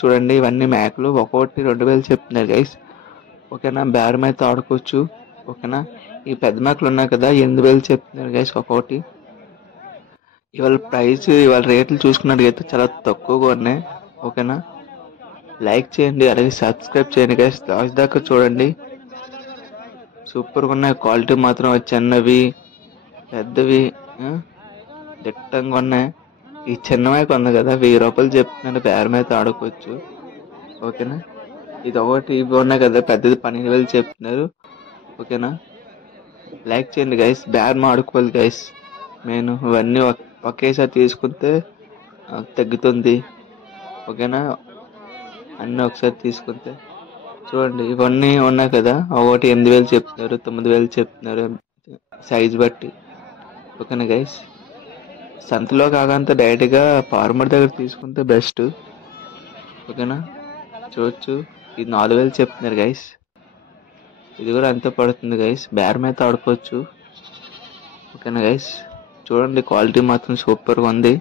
చూడండి ఇవన్నీ మేకలు ఒక్కొక్కటి 2000 చెప్తున్నారు గైస్. ఓకేనా, బేరం అయితే ఆడుకోవచ్చు. ఓకేనా, ఈ పెద్ద మేకలు ఉన్నాయి కదా 8000 చెప్తున్నారు గైస్ ఒక్కొక్కటి. ఇవాళ రేట్లు చూసుకున్నట్టుగైతే చాలా తక్కువగా ఉన్నాయి. ఓకేనా, లైక్ చేయండి, అలాగే సబ్స్క్రైబ్ చేయండి గైస్. లాస్ట్ దాకా చూడండి. సూపర్గా ఉన్నాయి, క్వాలిటీ మాత్రం చిన్నవి పెద్దవి దిట్టంగా ఉన్నాయి. ఈ చిన్నమైతే ఉంది కదా 1000 రూపాయలు చెప్తున్నారు, బేరం అయితే ఆడుకోవచ్చు. ఓకేనా, ఇది ఒకటి ఇవి ఉన్నాయి కదా పెద్దది 12,000 చెప్తున్నారు. ఓకేనా, లైక్ చేయండి గైస్, బేరం ఆడుకోవాలి గైస్. నేను ఇవన్నీ ఒకేసారి తీసుకుంటే తగ్గుతుంది. ఓకేనా, అన్నీ ఒకసారి తీసుకుంటే చూడండి ఇవన్నీ ఉన్నాయి కదా, ఒకటి 8,000 చెప్తున్నారు, 9,000 చెప్తున్నారు సైజ్ బట్టి. ఓకేనా గైస్, సంతలో కాకంత డైరెక్ట్గా ఫార్మర్ దగ్గర తీసుకుంటే బెస్ట్. ఓకేనా, చూడొచ్చు ఇది 4,000 చెప్తున్నారు గైస్. ఇది కూడా అంతే పడుతుంది గైస్, బేరం అయితే ఆడుకోవచ్చు. ఓకేనా గైస్, చూడండి క్వాలిటీ మాత్రం సూపర్గా ఉంది,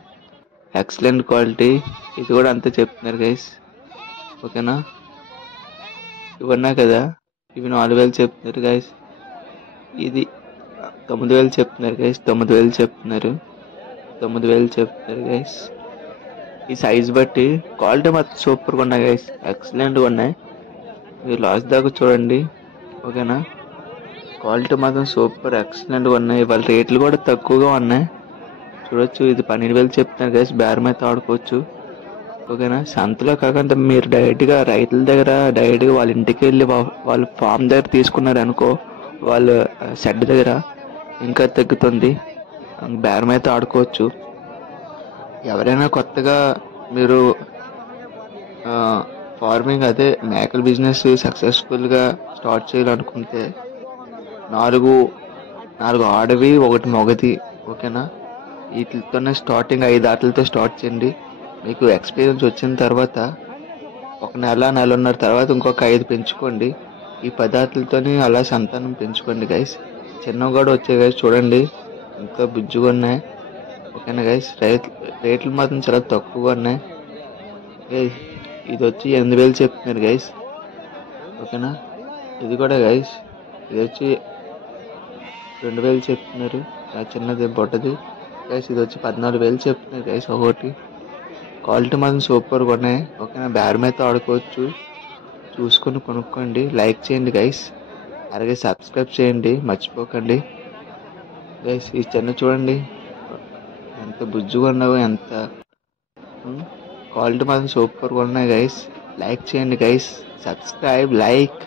ఎక్సలెంట్ క్వాలిటీ. ఇది కూడా అంతే చెప్తున్నారు గైస్. ఓకేనా, ఇవి ఉన్నాయి కదా ఇవి 4,000 చెప్తున్నారు గైస్. ఇది 9,000 చెప్తున్నారు గైస్, 9,000 చెప్తున్నారు, 9,000 చెప్తున్నారు గైస్. ఈ సైజ్ బట్టి క్వాలిటీ మాత్రం సూపర్గా ఉన్నాయి గైస్, ఎక్సలెంట్గా ఉన్నాయి. మీరు లాస్ట్ దాకా చూడండి. ఓకేనా, క్వాలిటీ మాత్రం సూపర్ ఎక్సలెంట్గా ఉన్నాయి. వాళ్ళ రేట్లు కూడా తక్కువగా ఉన్నాయి. చూడొచ్చు ఇది 12,000 చెప్తున్నారు గైస్, బేరం అయితే ఆడుకోవచ్చు. ఓకేనా, సంతలో కాకుండా మీరు డైరెక్ట్గా రైతుల దగ్గర డైరెక్ట్గా వాళ్ళ ఇంటికి వెళ్ళి వాళ్ళ ఫామ్ దగ్గర తీసుకున్నారు అనుకో, వాళ్ళ షెడ్ దగ్గర ఇంకా తగ్గుతుంది, బేరం అయితే ఆడుకోవచ్చు. ఎవరైనా కొత్తగా మీరు ఫార్మింగ్ అదే మేకల బిజినెస్ సక్సెస్ఫుల్గా స్టార్ట్ చేయాలనుకుంటే నాలుగు ఆడవి ఒకటి మొగది. ఓకేనా, వీటితోనే స్టార్టింగ్ 5 ఆటలతో స్టార్ట్ చేయండి. మీకు ఎక్స్పీరియన్స్ వచ్చిన తర్వాత ఒక నెలన్నర తర్వాత ఇంకొక 5 పెంచుకోండి. ఈ 10 ఆటలతోని అలా సంతానం పెంచుకోండి గైస్. చిన్నవి కూడా వచ్చాయి గైస్, చూడండి ఎంత బుజ్జుగా ఉన్నాయి. ఓకేనా గైస్, రేట్లు మాత్రం చాలా తక్కువగా ఉన్నాయి. ఇది వచ్చి 8,000 చెప్తున్నారు గైస్. ఓకేనా, ఇది కూడా గైస్ ఇది వచ్చి 2,000 చెప్తున్నారు, చిన్నది బొట్టది గైస్. ఇది వచ్చి 14,000 చెప్తున్నారు గైస్ ఒకటి. క్వాలిటీ మాత్రం సూపర్గా ఉన్నాయి. ఓకేనా, బేరం అయితే ఆడుకోవచ్చు, చూసుకొని కొనుక్కోండి. లైక్ చేయండి గైస్, అలాగే సబ్స్క్రైబ్ చేయండి మర్చిపోకండి గైస్. ఈ చిన్న చూడండి ఎంత బుజ్జుగా ఉన్నావో, ఎంత క్వాలిటీ మాత్రం సూపర్గా ఉన్నాయి గైస్. లైక్ చేయండి గైస్, సబ్స్క్రైబ్, లైక్.